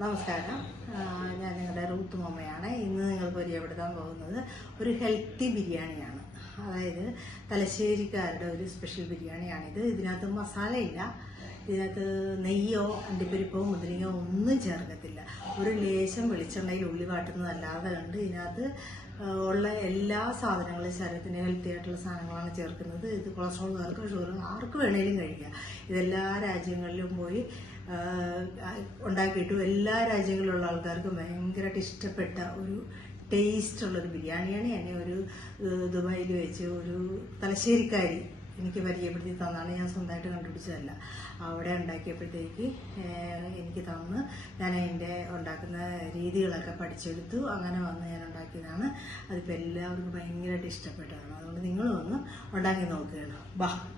നമസ്കാരം. ഞാൻ നിങ്ങളുടെ റൂത്ത് മമ്മയാണ്. ഇന്ന് നിങ്ങൾ പരിചയപ്പെടുത്താൻ പോകുന്നത് ഒരു ഹെൽത്തി ബിരിയാണിയാണ്. അതായത് തലശ്ശേരിക്കാരുടെ ഒരു സ്പെഷ്യൽ ബിരിയാണിയാണിത്. ഇതിനകത്ത് മസാലയില്ല, ഇതിനകത്ത് നെയ്യോ അണ്ടിപ്പരിപ്പോ മുന്തിരിങ്ങയോ ഒന്നും ചേർക്കത്തില്ല. ഒരു ലേശം വെളിച്ചെണ്ണയിൽ ഉള്ളി വാട്ടുന്നതല്ലാതെ കണ്ട് ഇതിനകത്ത് ഉള്ള എല്ലാ സാധനങ്ങളും ശരീരത്തിന് ഹെൽത്തി ആയിട്ടുള്ള സാധനങ്ങളാണ് ചേർക്കുന്നത്. ഇത് കൊളസ്ട്രോളുകാർക്ക് ഷുഗർ ആർക്ക് വേണേലും കഴിക്കാം. ഇതെല്ലാ രാജ്യങ്ങളിലും പോയി ഉണ്ടാക്കിയിട്ടു എല്ലാ രാജ്യങ്ങളിലുള്ള ആൾക്കാർക്ക് ഭയങ്കരമായിട്ട് ഇഷ്ടപ്പെട്ട ഒരു ടേസ്റ്റുള്ളൊരു ബിരിയാണിയാണ്. എന്നെ ഒരു ദുബായിൽ വെച്ച് ഒരു തലശ്ശേരിക്കാരി എനിക്ക് പരിചയപ്പെടുത്തി തന്നാണ്. ഞാൻ സ്വന്തമായിട്ട് കണ്ടുപിടിച്ചതല്ല. അവിടെ ഉണ്ടാക്കിയപ്പോഴത്തേക്ക് എനിക്ക് തന്ന് ഞാൻ അതിൻ്റെ ഉണ്ടാക്കുന്ന രീതികളൊക്കെ പഠിച്ചെടുത്തു. അങ്ങനെ വന്ന് ഞാൻ ഉണ്ടാക്കിയതാണ്. അതിപ്പോൾ എല്ലാവർക്കും ഭയങ്കരമായിട്ട് ഇഷ്ടപ്പെട്ടതാണ്. അതുകൊണ്ട് നിങ്ങളും ഒന്ന് ഉണ്ടാക്കി നോക്കുകയാണ്.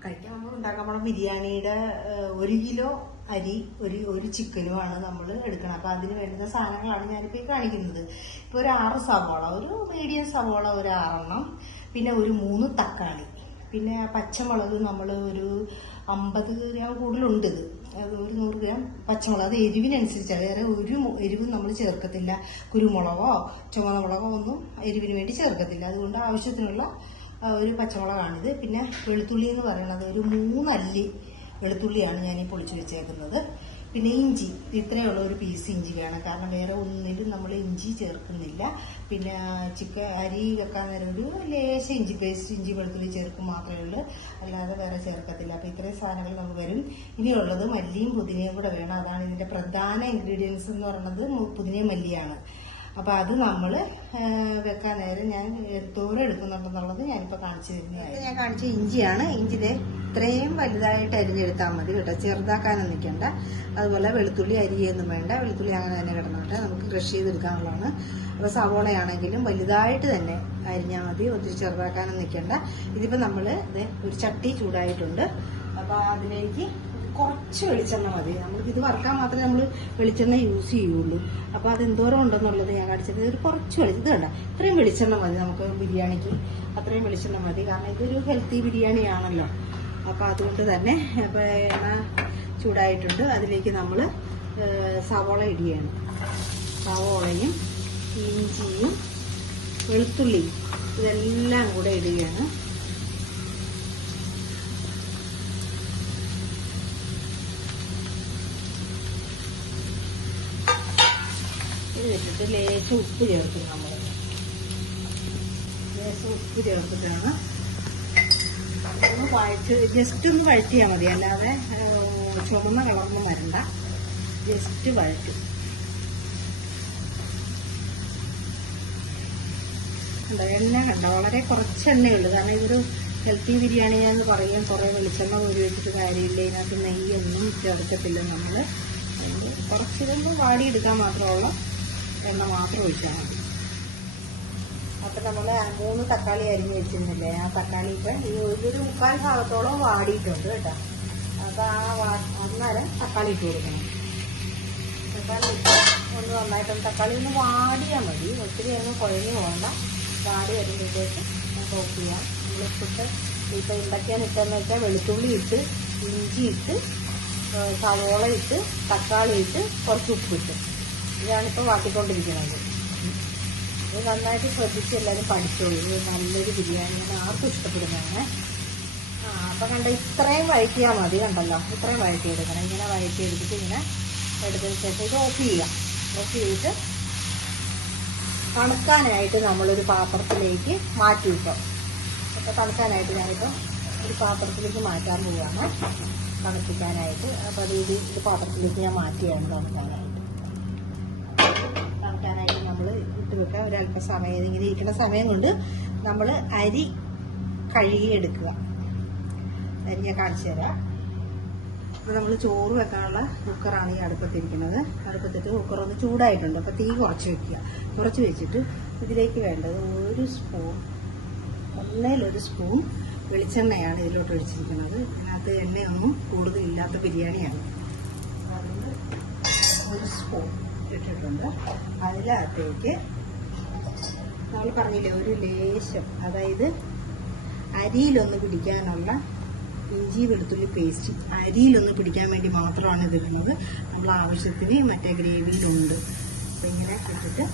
കഴിക്കാൻ നമ്മൾ ഉണ്ടാക്കാൻ പോണ ബിരിയാണിയുടെ 1 കിലോ അരി ഒരു ചിക്കനുമാണ് നമ്മൾ എടുക്കണം. അപ്പം അതിന് വേണ്ടുന്ന സാധനങ്ങളാണ് ഞാനിപ്പോൾ കാണിക്കുന്നത്. ഇപ്പോൾ ഒരു 6 സവോള, ഒരു മീഡിയം സവോള ഒരു 6 എണ്ണം, പിന്നെ ഒരു 3 തക്കാളി, പിന്നെ പച്ചമുളക് നമ്മൾ ഒരു 50 ഗ്രാം കൂടുതലുണ്ട്. ഇത് ഒരു 100 ഗ്രാം പച്ചമുളക്, അത് എരിവിനനുസരിച്ചാണ്. വേറെ ഒരു എരിവും നമ്മൾ ചേർക്കത്തില്ല. കുരുമുളകോ ചുവന്ന മുളകോ ഒന്നും എരിവിന് വേണ്ടി ചേർക്കത്തില്ല. അതുകൊണ്ട് ആവശ്യത്തിനുള്ള ഒരു പച്ചമുളകാണിത്. പിന്നെ വെളുത്തുള്ളി എന്ന് പറയുന്നത് ഒരു 3 അല്ലി വെളുത്തുള്ളിയാണ് ഞാൻ ഈ പൊളിച്ച് വെച്ചേക്കുന്നത്. പിന്നെ ഇഞ്ചി, ഇത്രയുള്ള ഒരു പീസ് ഇഞ്ചി വേണം, കാരണം വേറെ ഒന്നിലും നമ്മൾ ഇഞ്ചി ചേർക്കുന്നില്ല. പിന്നെ അരി വെക്കാൻ നേരം ഒരു ലേശ ഇഞ്ചി പേസ്റ്റ്, ഇഞ്ചി വെളുത്തുള്ളി ചേർക്കും മാത്രമേ ഉള്ളൂ, അല്ലാതെ വേറെ ചേർക്കത്തില്ല. അപ്പം ഇത്രയും സാധനങ്ങൾ നമ്മൾ വരും. ഇനിയുള്ളത് മല്ലിയും പുതിനയും കൂടെ വേണം. അതാണ് ഇതിൻ്റെ പ്രധാന ഇൻഗ്രീഡിയൻസ് എന്ന് പറയുന്നത്, പുതിനയും മല്ലിയാണ്. അപ്പം അത് നമ്മൾ വെക്കാൻ നേരം ഞാൻ എന്തോരം എടുക്കുന്നുണ്ടെന്നുള്ളത് ഞാനിപ്പോൾ കാണിച്ചു തരുന്നതായി. ഞാൻ കാണിച്ച ഇഞ്ചിയാണ്. ഇഞ്ചിയുടെ ഇത്രയും വലുതായിട്ട് അരിഞ്ഞെടുത്താൽ മതി കേട്ടോ, ചെറുതാക്കാനൊന്നും നിൽക്കണ്ട. അതുപോലെ വെളുത്തുള്ളി അരിയൊന്നും വേണ്ട, വെളുത്തുള്ളി അങ്ങനെ തന്നെ കിടന്നോട്ടെ, നമുക്ക് ക്രഷ് ചെയ്തെടുക്കാനുള്ളതാണ്. അപ്പോൾ സവോളയാണെങ്കിലും വലുതായിട്ട് തന്നെ അരിഞ്ഞാൽ മതി, ഒത്തിരി ചെറുതാക്കാനൊന്നും നിൽക്കണ്ട. ഇതിപ്പോൾ നമ്മൾ ഒരു ചട്ടി ചൂടായിട്ടുണ്ട്. അപ്പോൾ അതിലേക്ക് കുറച്ച് വെളിച്ചെണ്ണ മതി. നമ്മൾക്ക് ഇത് വറുക്കാൻ മാത്രമേ നമ്മൾ വെളിച്ചെണ്ണ യൂസ് ചെയ്യുള്ളൂ. അപ്പോൾ അത് എന്തോരം ഉണ്ടെന്നുള്ളത് ഞാൻ കാണിച്ചത്. ഒരു കുറച്ച് ഇത് കണ്ട, ഇത്രയും വെളിച്ചെണ്ണ മതി നമുക്ക് ബിരിയാണിക്ക്. അത്രയും വെളിച്ചെണ്ണ മതി, കാരണം ഇതൊരു ഹെൽത്തി ബിരിയാണിയാണല്ലോ. അപ്പോൾ അതുകൊണ്ട് തന്നെ ഇപ്പോൾ എണ്ണ ചൂടായിട്ടുണ്ട്. അതിലേക്ക് നമ്മൾ സവോള ഇടുകയാണ്. സവോളയും ഇഞ്ചിയും വെളുത്തുള്ളിയും ഇതെല്ലാം കൂടെ ഇടുകയാണ്. ഇത് വെച്ചിട്ട് ലേശം ഉപ്പ് ചേർക്കും. നമ്മൾ ലേശം ഉപ്പ് ചേർത്തിട്ടാണ് ഒന്ന് ജസ്റ്റ് ഒന്ന് വഴറ്റിയാൽ മതി, അല്ലാതെ ചുമന്ന കളറൊന്നും വരണ്ട. ജസ്റ്റ് വഴറ്റും. എണ്ണ കണ്ട, വളരെ കുറച്ച് എണ്ണയുള്ളൂ, കാരണം ഇതൊരു ഹെൽത്തി ബിരിയാണി എന്ന് പറയും. കുറേ വെളിച്ചെണ്ണ കോരി വെച്ചിട്ട് കാര്യമില്ല. ഇതിനകത്ത് നെയ്യൊന്നും ചേർക്കത്തില്ല. നമ്മൾ കുറച്ചിതൊന്നും വാടിയെടുക്കാൻ മാത്രമുള്ള എണ്ണ മാത്രം ഒഴിച്ചാൽ മതി. അപ്പം നമ്മൾ 3 തക്കാളി അരിഞ്ഞ് വെച്ചിരുന്നില്ലേ, ആ തക്കാളി ഇപ്പം ഈ ഒരു 3/4 ഭാഗത്തോളം വാടിയിട്ടുണ്ട് കേട്ടോ. അപ്പം അന്നേരം തക്കാളി ഇട്ട് കൊടുക്കണം. തക്കാളി ഇട്ട് ഒന്ന് നന്നായിട്ടൊന്ന് തക്കാളി ഒന്ന് വാടിയാൽ മതി, ഒത്തിരി ഒന്നും കുഴഞ്ഞു പോകണ്ട. വാടി വരുമ്പോഴത്തേക്ക് നമുക്ക് ഓഫ് ചെയ്യാം. നമ്മളിട്ടിട്ട് ഇപ്പം എന്തൊക്കെയാണ് ഇട്ടെന്ന് വെച്ചാൽ വെളുത്തുള്ളി ഇട്ട്, ഇഞ്ചി ഇട്ട്, സവോള ഇട്ട്, തക്കാളി ഇട്ട്, കുറച്ച് ഉപ്പിട്ട്, ഇതാണിപ്പോൾ വാട്ടിക്കൊണ്ടിരിക്കുന്നത്. ഇത് നന്നായിട്ട് ശ്രദ്ധിച്ച് എല്ലാവരും പഠിച്ചോളൂ. ഇത് നല്ലൊരു ബിരിയാണിയാണ്, ആർക്കും ഇഷ്ടപ്പെടുന്നതാണ്. അപ്പം കണ്ട, ഇത്രയും വഴറ്റിയാൽ മതി. കണ്ടല്ലോ, ഇത്രയും വഴറ്റിയെടുക്കണം. ഇങ്ങനെ വഴറ്റിയെടുത്തിട്ട് ഇങ്ങനെ എടുത്തതിന് ശേഷം ഇത് ഓഫ് ചെയ്യാം. ഓഫ് ചെയ്തിട്ട് തണുക്കാനായിട്ട് നമ്മളൊരു പാത്രത്തിലേക്ക് മാറ്റി വെക്കാം. അപ്പോൾ തണുക്കാനായിട്ട് ഞാനിപ്പോൾ ഒരു പാത്രത്തിലേക്ക് മാറ്റാൻ പോവുകയാണ്, തണുപ്പിക്കാനായിട്ട്. അപ്പോൾ അത് ഇത് പാത്രത്തിലേക്ക് ഞാൻ മാറ്റിയാണ് തണുക്കാനായിട്ട്. തണുക്കാനായിട്ട് നമ്മൾ ഇട്ട് വെക്കാം. ഒരല്പസമയം ഇങ്ങനെ ഇരിക്കുന്ന സമയം കൊണ്ട് നമ്മൾ അരി കഴുകിയെടുക്കുക. അരി ഞാൻ കാണിച്ചു തരാം. അപ്പോൾ നമ്മൾ ചോറ് വെക്കാനുള്ള കുക്കറാണ് ഈ അടുപ്പത്തിരിക്കുന്നത്. അടുപ്പത്തിട്ട് കുക്കർ ഒന്ന് ചൂടായിട്ടുണ്ട്. അപ്പോൾ തീ കുറച്ച് വെക്കുക. കുറച്ച് വെച്ചിട്ട് ഇതിലേക്ക് വേണ്ടത് ഒരു സ്പൂൺ, ഒന്നേലൊരു സ്പൂൺ വെളിച്ചെണ്ണയാണ് ഇതിലോട്ട് ഒഴിച്ചിരിക്കുന്നത്. അതിനകത്ത് എണ്ണയൊന്നും കൂടുതലില്ലാത്ത ബിരിയാണിയാണ്. അതുകൊണ്ട് ഒരു സ്പൂൺ ഇട്ടിട്ടുണ്ട്. അതിനകത്തേക്ക് നമ്മൾ പറഞ്ഞില്ലേ, ഒരു ലേശം, അതായത് അരിയിലൊന്ന് പിടിക്കാനുള്ള ഇഞ്ചി വെളുത്തുള്ളി പേസ്റ്റ് അരിയിലൊന്ന് പിടിക്കാൻ വേണ്ടി മാത്രമാണ് ഇതിടുന്നത്. നമ്മൾ ആവശ്യത്തിന് മറ്റേ ഗ്രേവിയിലുണ്ട്. അപ്പം ഇങ്ങനെ ഇട്ടിട്ട്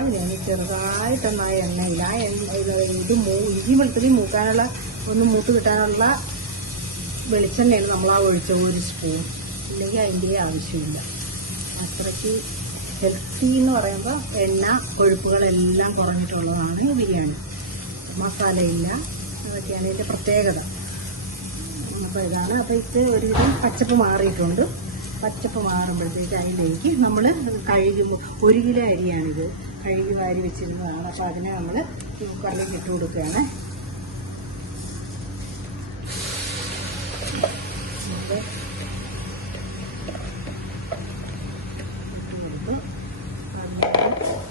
അങ്ങനെ ചെറുതായിട്ടൊന്നായ എണ്ണയില്ല. ഇത് ഇഞ്ചി വെളുത്തുള്ളി മൂക്കാനുള്ള ഒന്ന് മൂത്ത് കിട്ടാനുള്ള വെളിച്ചെണ്ണയാണ് നമ്മൾ ആ ഒഴിച്ച 1 സ്പൂൺ. ഇല്ലെങ്കിൽ അതിൻ്റെ ആവശ്യമില്ല. അത്രയ്ക്ക് ഹെൽത്തി എന്ന് പറയുമ്പോൾ എണ്ണ കൊഴുപ്പുകളെല്ലാം കുറഞ്ഞിട്ടുള്ളതാണ് ബിരിയാണി. മസാലയില്ല, അതൊക്കെയാണ് ഇതിൻ്റെ പ്രത്യേകത. അപ്പോൾ ഇതാണ്. അപ്പോൾ ഇത് ഒരുവിധം പച്ചപ്പ് മാറിയിട്ടുണ്ട്. പച്ചപ്പ് മാറുമ്പോഴത്തേക്ക് അതിലേക്ക് നമ്മൾ കഴുകുമ്പോൾ 1 കിലോ അരിയാണിത്, കഴുകി വാരി വെച്ചിരുന്നതാണ്. അപ്പോൾ അതിനെ നമ്മൾ കുക്കറിലേക്ക് ഇട്ട് കൊടുക്കുകയാണ്.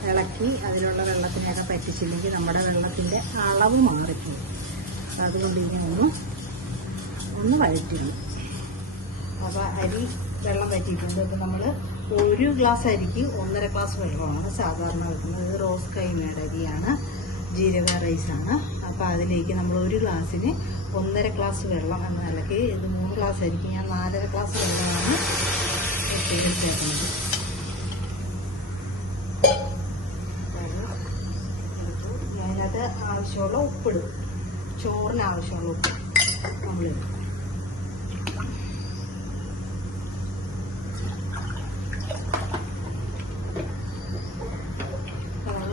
ഇളക്കി അതിലുള്ള വെള്ളത്തിനെയൊക്കെ പറ്റിച്ചില്ലെങ്കിൽ നമ്മുടെ വെള്ളത്തിൻ്റെ അളവ് മാറിപ്പോകും. അതുകൊണ്ട് ഇങ്ങനെ ഒന്ന് വഴറ്റിടും. അപ്പോൾ അരി വെള്ളം പറ്റിയിട്ടുണ്ട്. അപ്പോൾ നമ്മൾ 1 ഗ്ലാസ് അരിക്ക് 1.5 ഗ്ലാസ് വെള്ളമാണ് സാധാരണ വെക്കുന്നത്. ഇത് റോസ് കൈമയുടെ അരിയാണ്, ജീരക റൈസാണ്. അപ്പോൾ അതിലേക്ക് നമ്മൾ 1 ഗ്ലാസ്സിന് 1.5 ഗ്ലാസ് വെള്ളം എന്ന നിലയ്ക്ക് ഇത് 3 ഗ്ലാസ് അരിക്ക് ഞാൻ 4.5 ഗ്ലാസ് വെള്ളമാണ് ചേർക്കുന്നത്. അതിനകത്ത് ആവശ്യമുള്ള ഉപ്പിടും, ചോറിന് ആവശ്യമുള്ള ഉപ്പ് നമ്മളിടും.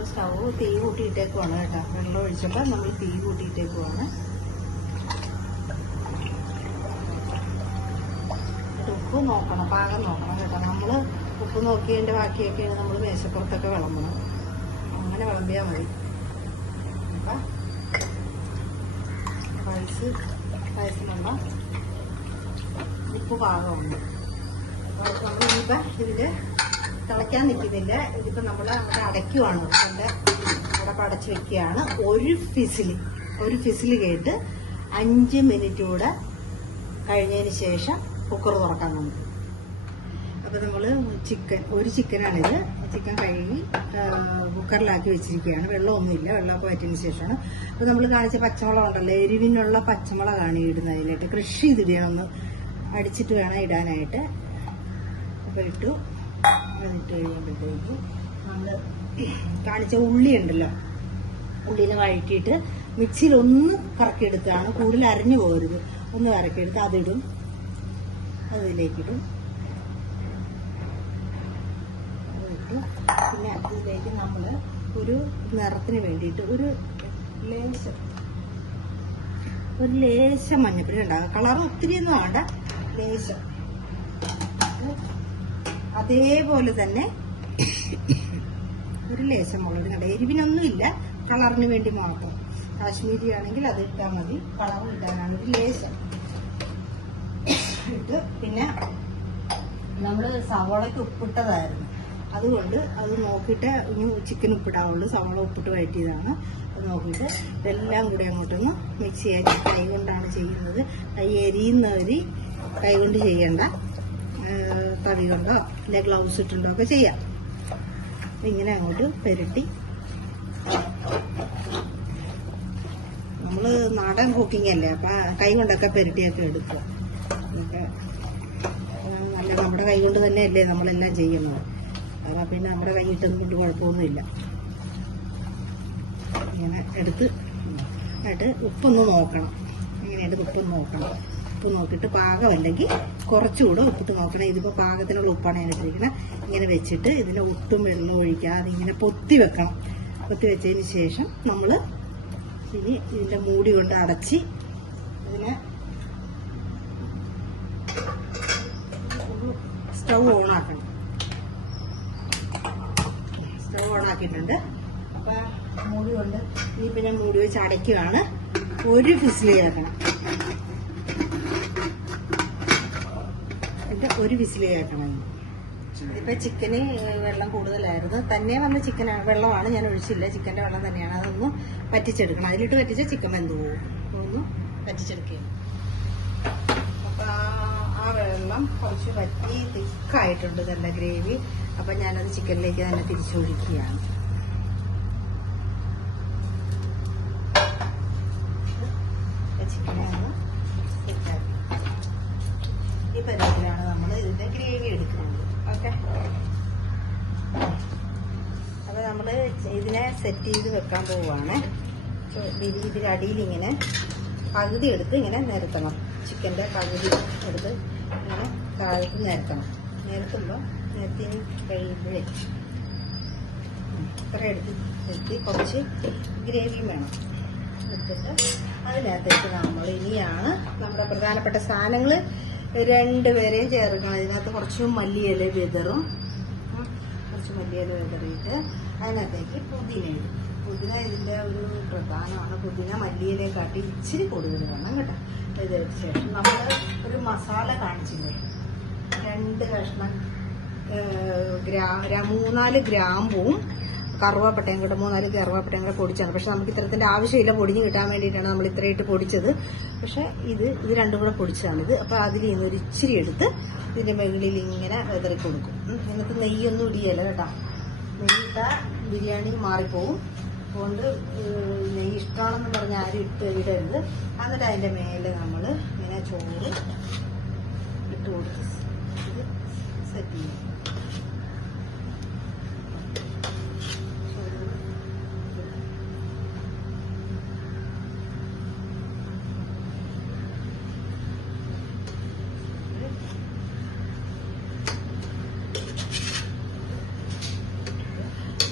സ്റ്റവ് തീ കൂട്ടിയിട്ടേക്കുവാണ് കേട്ടോ. വെള്ളം ഒഴിച്ചപ്പോൾ നമ്മൾ തീ കൂട്ടിയിട്ടേക്കുവാണ്. ഉപ്പ് നോക്കണം, പാകം നോക്കണം കേട്ടോ. നമ്മൾ ഉപ്പ് നോക്കിയതിൻ്റെ ബാക്കിയൊക്കെയാണ് നമ്മൾ മേശപ്പുറത്തൊക്കെ വിളമ്പണം. അങ്ങനെ വിളമ്പിയാൽ മതി. അപ്പം പായസമുള്ള ഉപ്പ് പാകമുണ്ട്. അപ്പോൾ നമ്മളിനിയിപ്പം ഇതിൽ തിളയ്ക്കാൻ നിൽക്കുന്നില്ല. ഇതിപ്പോൾ നമ്മൾ അവിടെ അടയ്ക്കുവാണ്. അതിൻ്റെ അടപ്പ് അടച്ച് വെക്കുകയാണ്. ഒരു ഫിസിൽ കേട്ട് 5 മിനിറ്റ് കൂടെ കഴിഞ്ഞതിന് ശേഷം കുക്കർ തുറക്കാൻ നമുക്ക്. അപ്പോൾ നമ്മൾ ഒരു ചിക്കനാണിത്. ചിക്കൻ കഴുകി കുക്കറിലാക്കി വെച്ചിരിക്കുകയാണ്. വെള്ളമൊന്നുമില്ല, വെള്ളമൊക്കെ വറ്റിയതിന് ശേഷമാണ്. അപ്പോൾ നമ്മൾ കാണിച്ച പച്ചമുളക് ഉണ്ടല്ലോ, എരിവിനുള്ള പച്ചമുളകാണ് ഇടുന്നത്. അതിലായിട്ട് കൃഷി ചെയ്തിടണം, ഒന്ന് അടിച്ചിട്ട് വേണം ഇടാനായിട്ട്. അപ്പോൾ ഇട്ടു. അതിട്ട് കഴിയുമ്പോഴത്തേക്ക് നമ്മൾ കാണിച്ച ഉള്ളി ഉണ്ടല്ലോ, ഉള്ളിനെ വഴറ്റിയിട്ട് മിക്സിയിൽ ഒന്ന് കറക്കിയെടുത്താണ്. കൂടുതൽ അരഞ്ഞു പോകരുത്, ഒന്ന് കറക്കിയെടുത്ത് അതിടും. അതിലേക്കിടും. അതിട്ട് പിന്നെ ഇതിലേക്ക് നമ്മൾ ഒരു നിറത്തിന് വേണ്ടിയിട്ട് ഒരു ലേശം മഞ്ഞപ്പൊടി ഉണ്ടാകും. കളർ ഒത്തിരിയൊന്നും വേണ്ട, ലേശം. അതേപോലെ തന്നെ ഒരു ലേശം മുളക് കണ്ട. എരിവിനൊന്നുമില്ല, കളറിന് വേണ്ടി മാത്രം. കാശ്മീരി ആണെങ്കിൽ അത് ഇട്ടാൽ മതി. കളർ ഇടാനാണെങ്കിൽ ലേശം ഇട്ട്. പിന്നെ നമ്മൾ സവോളയ്ക്ക് ഉപ്പിട്ടതായിരുന്നു, അതുകൊണ്ട് അത് നോക്കിയിട്ട് ഇനി ചിക്കൻ ഉപ്പിടാവുള്ളൂ. സവോള ഉപ്പിട്ട് വഴറ്റിയതാണ്. അത് നോക്കിയിട്ട് ഇതെല്ലാം കൂടെ അങ്ങോട്ടൊന്ന് മിക്സ് ചെയ്യാൻ കൈ കൊണ്ടാണ് ചെയ്യുന്നത്. കൈ എരിയുന്നവര് കൈ കൊണ്ട് ചെയ്യണ്ട, തവി കൊണ്ടോ അല്ലെ ഗ്ലൗസ് ഇട്ടുണ്ടോ ഒക്കെ ചെയ്യാം. ഇങ്ങനെ അങ്ങോട്ട് പെരട്ടി നമ്മൾ നാടൻ കുക്കിംഗ് അല്ലേ, അപ്പം കൈ കൊണ്ടൊക്കെ പെരട്ടിയൊക്കെ എടുക്കുക. അതൊക്കെ നല്ല നമ്മുടെ കൈ കൊണ്ട് തന്നെയല്ലേ നമ്മളെല്ലാം ചെയ്യുന്നത്. അപ്പം പിന്നെ നമ്മുടെ കൈ ഇട്ടൊന്നും കൊണ്ട് കുഴപ്പമൊന്നുമില്ല. ഇങ്ങനെ എടുത്ത് ആയിട്ട് ഉപ്പൊന്ന് നോക്കണം. ഇങ്ങനെയായിട്ട് ഉപ്പൊന്ന് നോക്കണം. ഉപ്പ് നോക്കിയിട്ട് പാകമല്ലെങ്കിൽ കുറച്ചുകൂടെ ഉപ്പിട്ട് നോക്കണം. ഇതിപ്പോൾ പാകത്തിനുള്ള ഉപ്പാണ് ഞാൻ ഇട്ടിരിക്കുന്നത്. ഇങ്ങനെ വെച്ചിട്ട് ഇതിനെ ഒട്ടും വെള്ളം ഒഴിക്കാതെ ഇങ്ങനെ പൊത്തി വെക്കണം. പൊത്തി വെച്ചതിന് ശേഷം നമ്മൾ ഇനി ഇതിൻ്റെ മൂടി കൊണ്ട് അടച്ച് ഇതിനെ സ്റ്റൗ ഓണാക്കണം. സ്റ്റൗ ഓണാക്കിയിട്ടുണ്ട്. അപ്പം മൂടി കൊണ്ട് ഇനിയിപ്പോൾ ഞാൻ മൂടി വെച്ച് അടയ്ക്കുകയാണ്. ഒരു വിസിൽ കേൾക്കണം. ഒരു വിസിൽ കേൾക്കണം. ഇപ്പൊ ചിക്കന് വെള്ളം കൂടുതലായിരുന്നു. തന്നെ വന്ന ചിക്കൻ വെള്ളമാണ്, ഞാൻ ഒഴിച്ചില്ല. ചിക്കന്റെ വെള്ളം തന്നെയാണ്. അതൊന്ന് പറ്റിച്ചെടുക്കണം. അതിലിട്ട് പറ്റിച്ച ചിക്കൻ വെന്ത് പോകും. ഒന്ന് പറ്റിച്ചെടുക്കുകയാണ്. അപ്പൊ ആ വെള്ളം കുറച്ച് വറ്റി തിക്കായിട്ടുണ്ട് നല്ല ഗ്രേവി. അപ്പൊ ഞാനത് ചിക്കനിലേക്ക് തന്നെ തിരിച്ചൊഴിക്കുകയാണ്. സെറ്റ് ചെയ്ത് വെക്കാൻ പോവുകയാണ്. ഇതിൻ്റെ അടിയിൽ ഇങ്ങനെ പകുതി എടുത്ത് ഇങ്ങനെ നിരത്തണം. ചിക്കൻ്റെ പകുതി എടുത്ത് ഇങ്ങനെ താഴത്ത് നിരത്തണം. നിരത്തുമ്പോൾ നിരത്തി കഴിയുമ്പോഴേ ഇത്ര എടുത്ത് കുറച്ച് ഗ്രേവിയും വേണം. എടുത്തിട്ട് അതിനകത്തേക്ക് നമ്മൾ ഇനിയാണ് നമ്മുടെ പ്രധാനപ്പെട്ട സാധനങ്ങൾ രണ്ടുപേരെയും ചേർക്കണം. ഇതിനകത്ത് കുറച്ച് മല്ലിയില വിതറും. കുറച്ച് മല്ലിയില വിതറിയിട്ട് അതിനകത്തേക്ക് പുതിന ഇടും. പുതിന ഇതിൻ്റെ ഒരു പ്രധാനമാണ്. പുതിന മല്ലിയിലയെ കാട്ടി ഇച്ചിരി കൂടുതൽ വേണം കേട്ടോ. ഇതിന് ശേഷം നമ്മൾ ഒരു മസാല കാണിച്ചില്ലേ, 2 കഷ്ണം 3-4 ഗ്രാമ്പും കറുവാപ്പട്ടയും കൂടെ 3-4 കറുവാപ്പട്ടയും കൂടെ പൊടിച്ചാണ്. പക്ഷെ നമുക്ക് ഇത്തരത്തിൻ്റെ ആവശ്യമില്ല, പൊടിഞ്ഞ് കിട്ടാൻ വേണ്ടിയിട്ടാണ് നമ്മൾ ഇത്രയിട്ട് പൊടിച്ചത്. പക്ഷെ ഇത് രണ്ടും കൂടെ പൊടിച്ചതാണിത്. അപ്പോൾ അതിൽ നിന്ന് ഒരു ഇച്ചിരി എടുത്ത് ഇതിൻ്റെ മുകളിൽ ഇങ്ങനെ വിതറി കൊടുക്കും. ഇതിനകത്ത് നെയ്യൊന്നും ഇടിയല്ല കേട്ടോ. നെയ്യിട്ടാൽ ബിരിയാണി മാറിപ്പോവും. അതുകൊണ്ട് നെയ്യ് ഇഷ്ടമാണെന്ന് പറഞ്ഞ് ആരും ഇടരുത്. എന്നിട്ട് അതിൻ്റെ മേലെ നമ്മൾ ഇങ്ങനെ ചോറ് ഇട്ട് കൊടുത്ത് ഇത് സെറ്റ് ചെയ്യും.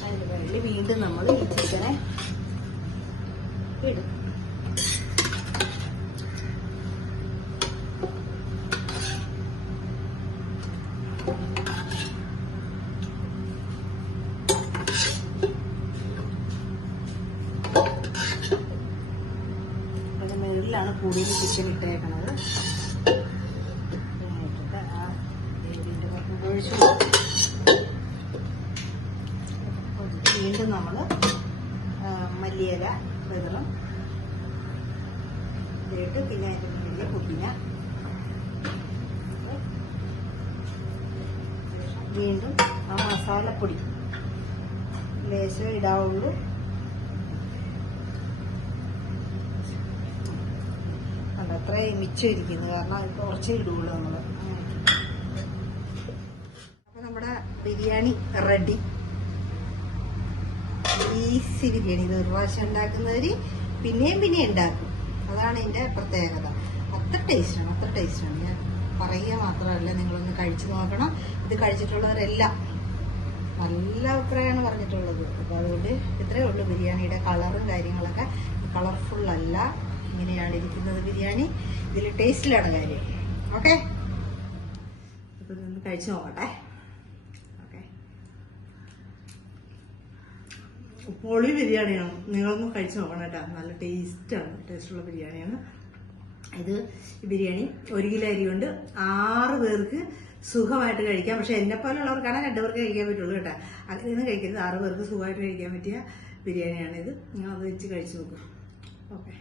അതിൻ്റെ മേളിൽ വീണ്ടും നമ്മൾ ഈ ചിക്കനെ ഇടും. അതിൻ്റെ മുകളിലാണ് കൂടുതൽ ചിക്കൻ ഇട്ടേക്കണത്. ഇട്ടിട്ട് ആ ഗ്രേവിൻ്റെ ഒഴിച്ചു വീണ്ടും നമ്മൾ മല്ലിയില വിതറും ഇട്ട് പിന്നെ അതിൻ്റെ മുന്നിൽ പുതിന വീണ്ടും ആ മസാലപ്പൊടി ലേശം ഇടാവുള്ളൂ. കണ്ട അത്രയും മിച്ചം ഇരിക്കുന്നു, കാരണം അത് കുറച്ചേ ഇടുള്ളൂ നമ്മൾ. അപ്പം നമ്മുടെ ബിരിയാണി റെഡി. ഈസി ബിരിയാണി. ഇത് ഒരു പ്രാവശ്യം ഉണ്ടാക്കുന്നവർ പിന്നെയും ഉണ്ടാക്കും. അതാണ് ഇതിൻ്റെ പ്രത്യേകത. അത്ര ടേസ്റ്റാണ്. ഞാൻ പറയുക മാത്രമല്ല, നിങ്ങളൊന്ന് കഴിച്ചു നോക്കണം. ഇത് കഴിച്ചിട്ടുള്ളവരെല്ലാം നല്ല അഭിപ്രായമാണ് പറഞ്ഞിട്ടുള്ളത്. അപ്പോൾ അതുകൊണ്ട് ഇത്രയേ ഉള്ളൂ. ബിരിയാണിയുടെ കളറും കാര്യങ്ങളൊക്കെ കളർഫുള്ളല്ല, ഇങ്ങനെയാണ് ഇരിക്കുന്നത് ബിരിയാണി. ഇതിൽ ടേസ്റ്റിലാണ് കാര്യം. ഓക്കെ, അപ്പോൾ ഇതൊന്ന് കഴിച്ചു നോക്കട്ടെ. പൊളി ബിരിയാണിയാണ്. നിങ്ങളൊന്നും കഴിച്ചു നോക്കണം കേട്ടോ. നല്ല ടേസ്റ്റുള്ള ബിരിയാണിയാണ് ഇത്. ഈ ബിരിയാണി 1 കിലോ അരി കൊണ്ട് 6 പേർക്ക് സുഖമായിട്ട് കഴിക്കാം. പക്ഷെ എന്നെ പോലുള്ളവർക്കാണ് 2 പേർക്ക് കഴിക്കാൻ പറ്റുള്ളൂ കേട്ടോ. അങ്ങനെയൊന്നും കഴിക്കരുത്. 6 പേർക്ക് സുഖമായിട്ട് കഴിക്കാൻ പറ്റിയ ബിരിയാണിയാണിത്. നിങ്ങൾ അത് വെച്ച് കഴിച്ചു നോക്കുക. ഓക്കെ.